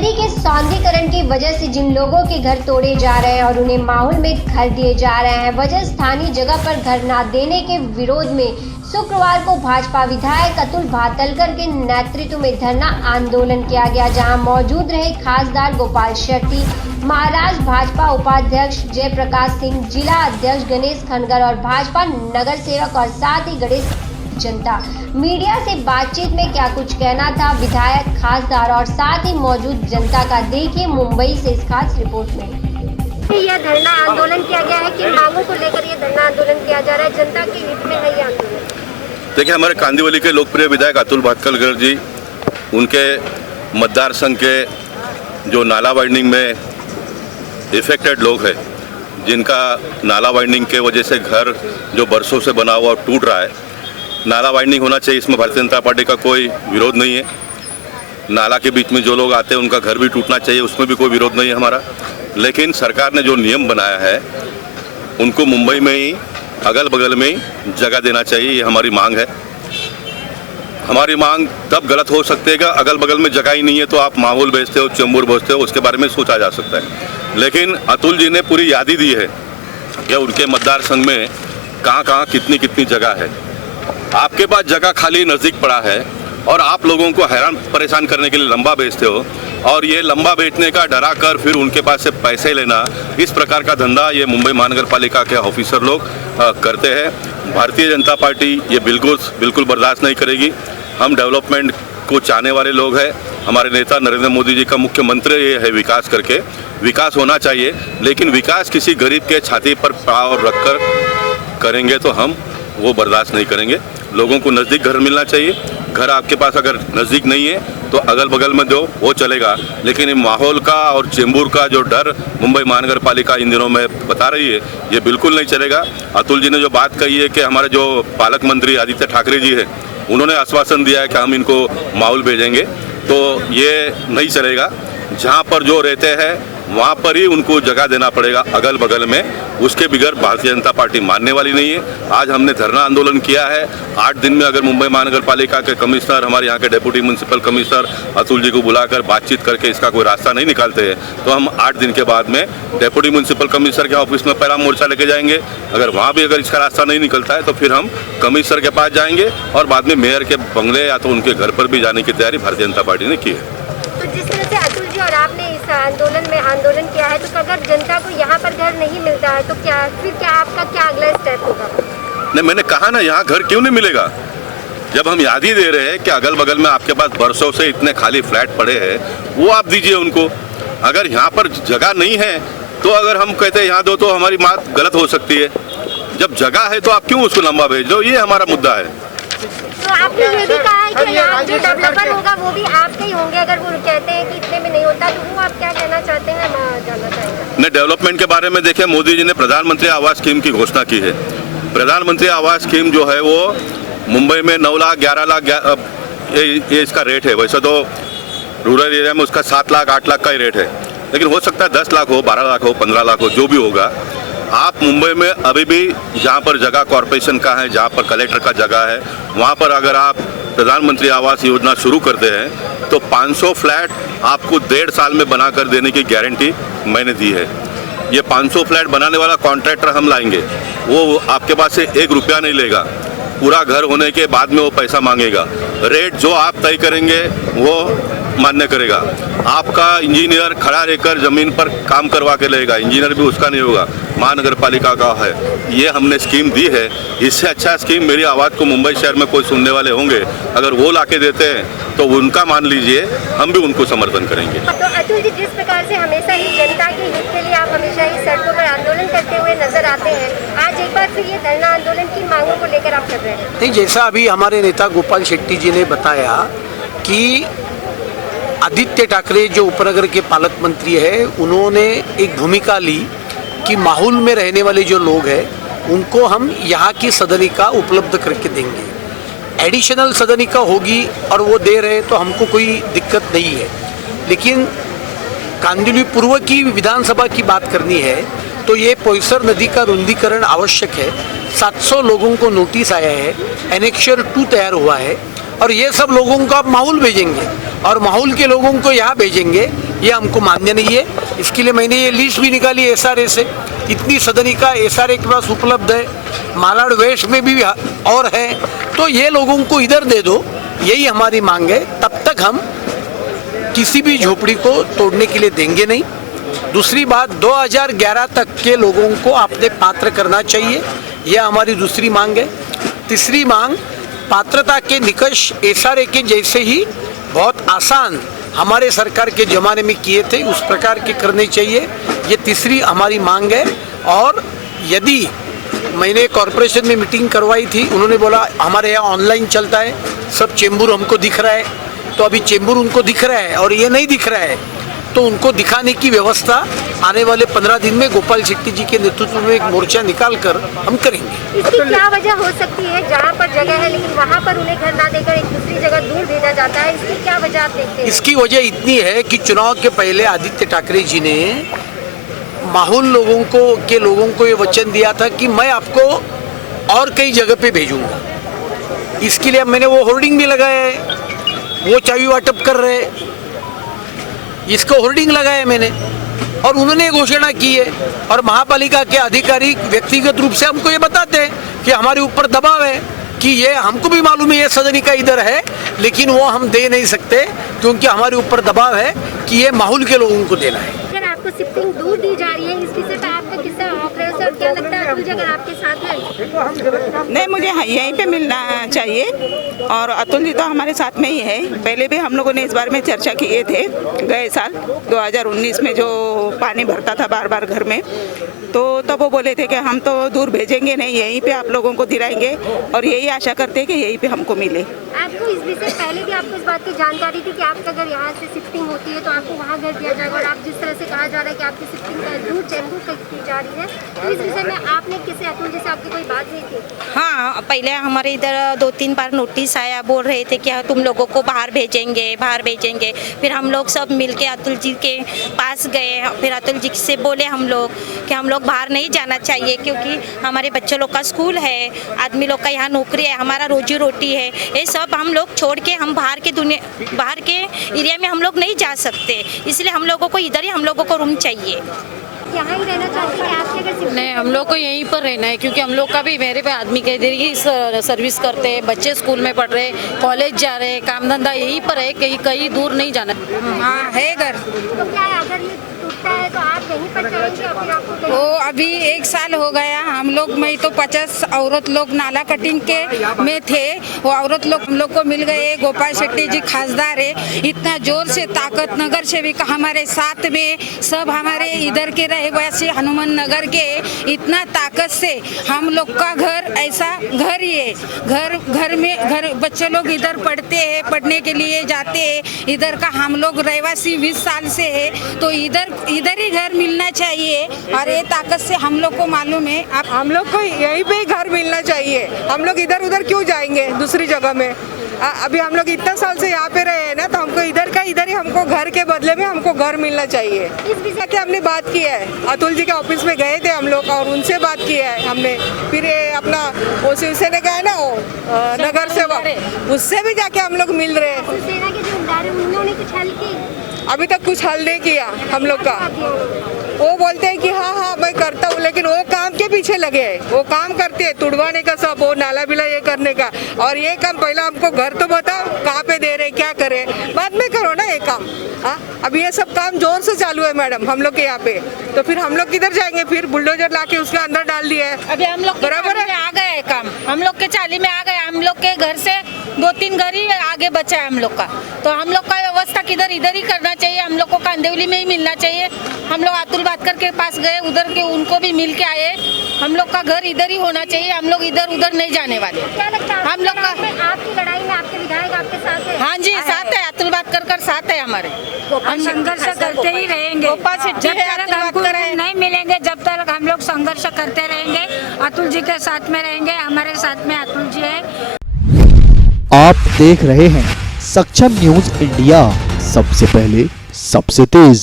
नदी के सौंदर्यीकरण की वजह से जिन लोगों के घर तोड़े जा रहे हैं और उन्हें माहौल में घर दिए जा रहे हैं, वजह स्थानीय जगह पर घर न देने के विरोध में शुक्रवार को भाजपा विधायक अतुल भातलकर के नेतृत्व में धरना आंदोलन किया गया, जहां मौजूद रहे खासदार गोपाल शेट्टी, महाराष्ट्र भाजपा उपाध्यक्ष जयप्रकाश सिंह, जिला अध्यक्ष गणेश खनगर और भाजपा नगर सेवक और साथ ही गणेश जनता। मीडिया से बातचीत में क्या कुछ कहना था विधायक, खासदार और साथ ही मौजूद जनता का, देखिए मुंबई से इस खास रिपोर्ट में। यह धरना आंदोलन किया गया है कि मांगों को लेकर यह धरना आंदोलन किया जा रहा है, जनता के हित में है ये आंदोलन। देखिए, हमारे कांदिवली के लोकप्रिय विधायक अतुल भातलकर जी, उनके मतदार संघ के जो नाला वाइडनिंग में इफेक्टेड लोग हैं, जिनका नाला वाइडनिंग के वजह से घर जो बरसों से बना हुआ टूट रहा है, नाला वाइडनिंग होना चाहिए, इसमें भारतीय जनता पार्टी का कोई विरोध नहीं है। नाला के बीच में जो लोग आते हैं उनका घर भी टूटना चाहिए, उसमें भी कोई विरोध नहीं है हमारा। लेकिन सरकार ने जो नियम बनाया है उनको मुंबई में ही अगल बगल में ही जगह देना चाहिए, ये हमारी मांग है। हमारी मांग तब गलत हो सकती है कि अगल बगल में जगह ही नहीं है तो आप माहौल बेचते हो, चेंबूर बेचते हो, उसके बारे में सोचा जा सकता है। लेकिन अतुल जी ने पूरी यादी दी है कि उनके मतदार संघ में कहाँ कहाँ कितनी कितनी जगह है। आपके पास जगह खाली नज़दीक पड़ा है और आप लोगों को हैरान परेशान करने के लिए लंबा बेचते हो, और ये लंबा बेचने का डरा कर फिर उनके पास से पैसे लेना, इस प्रकार का धंधा ये मुंबई महानगरपालिका के ऑफिसर लोग करते हैं। भारतीय जनता पार्टी ये बिल्कुल बर्दाश्त नहीं करेगी। हम डेवलपमेंट को चाहने वाले लोग हैं। हमारे नेता नरेंद्र मोदी जी का मुख्य मंत्र ये है विकास करके, विकास होना चाहिए, लेकिन विकास किसी गरीब के छाती पर पाँव रखकर करेंगे तो हम वो बर्दाश्त नहीं करेंगे। लोगों को नज़दीक घर मिलना चाहिए। घर आपके पास अगर नज़दीक नहीं है तो अगल बगल में दो, वो चलेगा, लेकिन ये माहौल का और चेंबूर का जो डर मुंबई महानगरपालिका इन दिनों में बता रही है, ये बिल्कुल नहीं चलेगा। अतुल जी ने जो बात कही है कि हमारे जो पालक मंत्री आदित्य ठाकरे जी है, उन्होंने आश्वासन दिया है कि हम इनको माहौल भेजेंगे, तो ये नहीं चलेगा। जहाँ पर जो रहते हैं वहाँ पर ही उनको जगह देना पड़ेगा अगल बगल में, उसके बगैर भारतीय जनता पार्टी मानने वाली नहीं है। आज हमने धरना आंदोलन किया है। 8 दिन में अगर मुंबई महानगरपालिका के कमिश्नर, हमारे यहाँ के deputy municipal commissioner Atul ji को बुलाकर बातचीत करके इसका कोई रास्ता नहीं निकालते हैं, तो हम 8 दिन के बाद में डेप्यूटी म्यूनसिपल कमिश्नर के ऑफिस में पहला मोर्चा लेके जाएंगे। अगर वहाँ भी अगर इसका रास्ता नहीं निकलता है तो फिर हम कमिश्नर के पास जाएंगे और बाद में मेयर के बंगले या तो उनके घर पर भी जाने की तैयारी भारतीय जनता पार्टी ने की है। तो जिस तरह से अतुल जी और आपने इस आंदोलन में आंदोलन किया है, तो अगर जनता को यहाँ पर घर नहीं मिलता है तो क्या आपका क्या अगला स्टेप होगा? नहीं, मैंने कहा ना, यहाँ घर क्यों नहीं मिलेगा? जब हम याद ही दे रहे हैं कि अगल बगल में आपके पास बरसों से इतने खाली फ्लैट पड़े हैं, वो आप दीजिए उनको। अगर यहाँ पर जगह नहीं है तो अगर हम कहते हैं यहाँ दो, तो हमारी बात गलत हो सकती है। जब जगह है तो आप क्यों उसको लंबा भेज दो, ये हमारा मुद्दा है। तो आपने ये भी कहा है कि यहाँ जो डेवलपर होगा वो भी आपके ही होंगे। अगर वो कहते हैं कि इतने में नहीं होता तो वो आप क्या कहना चाहते हैं, मैं जानना चाहूँगा। नहीं, डेवलपमेंट के बारे में देखिए, मोदी जी ने प्रधानमंत्री आवास स्कीम की घोषणा की है। प्रधानमंत्री आवास स्कीम जो है वो मुंबई में 9 लाख 11 लाख ये इसका रेट है। वैसे तो रूरल एरिया में उसका 7 लाख 8 लाख का ही रेट है, लेकिन हो सकता है 10 लाख हो, 12 लाख हो, 15 लाख हो, जो भी होगा। आप मुंबई में अभी भी जहाँ पर जगह कॉरपोरेशन का है, जहाँ पर कलेक्टर का जगह है, वहाँ पर अगर आप प्रधानमंत्री आवास योजना शुरू करते हैं तो 500 फ्लैट आपको 1.5 साल में बनाकर देने की गारंटी मैंने दी है। ये 500 फ्लैट बनाने वाला कॉन्ट्रैक्टर हम लाएंगे, वो आपके पास से 1 रुपया नहीं लेगा। पूरा घर होने के बाद में वो पैसा मांगेगा। रेट जो आप तय करेंगे वो मान्य करेगा। आपका इंजीनियर खड़ा रहकर ज़मीन पर काम करवा के लेगा, इंजीनियर भी उसका नहीं होगा, महानगरपालिका का है। ये हमने स्कीम दी है। इससे अच्छा स्कीम मेरी आवाज़ को मुंबई शहर में कोई सुनने वाले होंगे, अगर वो लाके देते हैं तो उनका मान लीजिए, हम भी उनको समर्थन करेंगे। तो अतुल जी, जिस प्रकार से हमेशा ही जनता के हित के लिए आप हमेशा ही सड़कों पर आंदोलन करते हुए नजर आते हैं, आज एक बार फिर ये धरना आंदोलन की मांगों को लेकर आप कर रहे हैं? नहीं, जैसा अभी हमारे नेता गोपाल शेट्टी जी ने बताया कि आदित्य ठाकरे जो उपनगर के पालक मंत्री है, उन्होंने एक भूमिका ली कि माहौल में रहने वाले जो लोग हैं उनको हम यहाँ की सदनिका उपलब्ध करके देंगे। एडिशनल सदनिका होगी और वो दे रहे तो हमको कोई दिक्कत नहीं है, लेकिन कांदिवली पूर्व की विधानसभा की बात करनी है तो ये पोयसर नदी का रुंदीकरण आवश्यक है। 700 लोगों को नोटिस आया है, एनेक्शर 2 तैयार हुआ है और ये सब लोगों को आप माहौल भेजेंगे और माहौल के लोगों को यहाँ भेजेंगे ये हमको मान्य नहीं है। इसके लिए मैंने ये लिस्ट भी निकाली SRA से, इतनी सदनिका SRA के पास उपलब्ध है, मालाड वेस्ट में भी और है, तो ये लोगों को इधर दे दो, यही हमारी मांग है। तब तक हम किसी भी झोपड़ी को तोड़ने के लिए देंगे नहीं। दूसरी बात, 2011 तक के लोगों को आपने पात्र करना चाहिए, यह हमारी दूसरी मांग है। तीसरी मांग, पात्रता के निकष SRA के जैसे ही बहुत आसान हमारे सरकार के ज़माने में किए थे उस प्रकार के करने चाहिए, ये तीसरी हमारी मांग है। और यदि मैंने कॉरपोरेशन में मीटिंग करवाई थी, उन्होंने बोला हमारे यहाँ ऑनलाइन चलता है, सब चेंबूर हमको दिख रहा है, तो अभी चेंबूर उनको दिख रहा है और ये नहीं दिख रहा है, तो उनको दिखाने की व्यवस्था आने वाले 15 दिन में गोपाल शेट्टी जी के नेतृत्व में एक मोर्चा निकाल कर हम करेंगे। इसकी क्या वजह हो सकती है, जहाँ पर जगह है लेकिन वहाँ पर उन्हें घर ना देकर एक दूसरी जगह दूर भेजा जाता है, इसकी क्या वजह आप देखते हैं? इसकी वजह इतनी है कि चुनाव के पहले आदित्य ठाकरे जी ने माहौल लोगों को ये वचन दिया था कि मैं आपको और कई जगह पे भेजूंगा। इसके लिए मैंने वो होर्डिंग भी लगाया है, वो चाबी वाटप कर रहे हैं, इसको होर्डिंग लगाया मैंने, और उन्होंने घोषणा की है। और महापालिका के अधिकारी व्यक्तिगत रूप से हमको ये बताते हैं कि हमारे ऊपर दबाव है, कि ये हमको भी मालूम है ये सदनिका इधर है, लेकिन वो हम दे नहीं सकते क्योंकि हमारे ऊपर दबाव है कि ये माहौल के लोगों को देना है। अगर आपको शिफ्टिंग दूर दी जा रही है, इस विषय पर आपका किस्सा ऑपरेशन और क्या लगता है अतुल जी अगर आपके साथ है? नहीं, मुझे यहीं पे मिलना चाहिए, और अतुल जी तो हमारे साथ में ही है। पहले भी हम लोगों ने इस बारे में चर्चा किए थे, गए साल 2019 में जो पानी भरता था बार बार घर में, तो तब वो बोले थे कि हम तो दूर भेजेंगे नहीं, यहीं पे आप लोगों को दिलाएंगे, और यही आशा करते हैं कि यहीं पे हमको मिले। आपको इस विषय पहले भी आपको इस बात की जानकारी थी कि आपका अगर यहाँ से शिफ्टिंग होती है तो आपको वहाँ घर दिया जाएगा, और आप जिस तरह से कहा जा रहा है कि आपकी शिफ्टिंग दूर चेंबूर तक की जा रही है, तो इस विषय में आपने किसी अतुल जी से आपकी कोई बात नहीं थी? हाँ, पहले हमारे इधर 2-3 बार नोटिस आया, बोल रहे थे कि तुम लोगों को बाहर भेजेंगे। फिर हम लोग सब मिलके अतुल जी के पास गए, फिर अतुल जी से बोले हम लोग कि हम लोग बाहर नहीं जाना चाहिए, क्योंकि हमारे बच्चों लोग का स्कूल है, आदमी लोग का यहाँ नौकरी है, हमारा रोजी रोटी है, ये सब हम लोग छोड़ के हम बाहर के एरिया में हम लोग नहीं जा सकते, इसलिए हम लोगों को इधर ही हम लोगों को रूम चाहिए। यहाँ ही रहना चाहते हैं आपके अगर? नहीं, हम लोग को यहीं पर रहना है, क्योंकि हम लोग का भी मेरे पे आदमी के इधर ही सर्विस करते हैं, बच्चे स्कूल में पढ़ रहे, कॉलेज जा रहे, काम धंधा यहीं पर है, कहीं दूर नहीं जाना। हाँ है घर। तो क्या अगर ये टूटता है तो आप यहीं पर चलेंगे या फिर आपको वो अभी 1 साल हो गया, हम लोग में तो 50 औरत लोग नाला कटिंग के में थे, वो औरत लोग हम लोग को मिल गए। गोपाल शेट्टी जी खासदार है, इतना जोर से ताकत, नगर सेविका हमारे साथ में, सब हमारे इधर के रहवासी हनुमान नगर के, इतना ताकत से हम लोग का घर ऐसा घर ही है। घर बच्चे लोग इधर पढ़ते हैं, पढ़ने के लिए जाते हैं, इधर का हम लोग रहवासी 20 साल से है, तो इधर ही घर मिलना चाहिए। और ये ताकत से हम लोग को मालूम है, आप हम लोग को यहीं पे ही घर मिलना चाहिए। हम लोग इधर उधर क्यों जाएंगे दूसरी जगह में? अभी हम लोग इतना साल से यहाँ पे रहे हैं ना, तो हमको इधर ही हमको घर के बदले में हमको घर मिलना चाहिए। इस विषय की हमने बात की है, अतुल जी के ऑफिस में गए थे हम लोग और उनसे बात की है हमने। फिर ये अपना वो शिवसेना का है ना, वो नगर सेवक, उससे भी जाके हम लोग मिल रहे हैं। शिवसेना के जो उन्होंने कुछ हल की? अभी तक कुछ हल नहीं किया हम लोग का। वो बोलते हैं कि हाँ मैं करता हूँ, लेकिन वो काम के पीछे लगे हैं, वो काम करते हैं तुड़वाने का, सब वो नाला बिला ये करने का, और ये काम पहला हमको घर तो बताओ कहाँ पे दे रहे, क्या करे, बाद में करो ना ये काम। हाँ, अभी ये सब काम जोर से चालू है मैडम हम लोग के यहाँ पे, तो फिर हम लोग किधर जाएंगे? फिर बुलडोजर लाके उसके अंदर डाल दिया है। अभी हम लोग बराबर है, आ गए काम, हम लोग के चाली में आ गए, हम लोग के घर से 2-3 घर ही आगे बचा है हम लोग का, तो हम लोग का व्यवस्था किधर इधर ही करना चाहिए, हम लोग को कांदिवली में ही मिलना चाहिए। हम लोग अतुल भातकर के पास गए, उधर के उनको भी मिल के आए, हम लोग का घर इधर ही होना चाहिए, हम लोग इधर उधर नहीं जाने वाले। क्या लगता है हम लोग का आपकी लड़ाई में आपके विधायक आपके साथ है? हाँ जी, साथ है, अतुल भातकर साथ है हमारे। हम संघर्ष करते ही रहेंगे, जब तक हमको नहीं मिलेंगे, जब तक हम लोग संघर्ष करते रहेंगे, अतुल जी के साथ में रहेंगे, हमारे साथ में अतुल जी है। आप देख रहे हैं सक्षम न्यूज इंडिया, सबसे पहले सबसे तेज।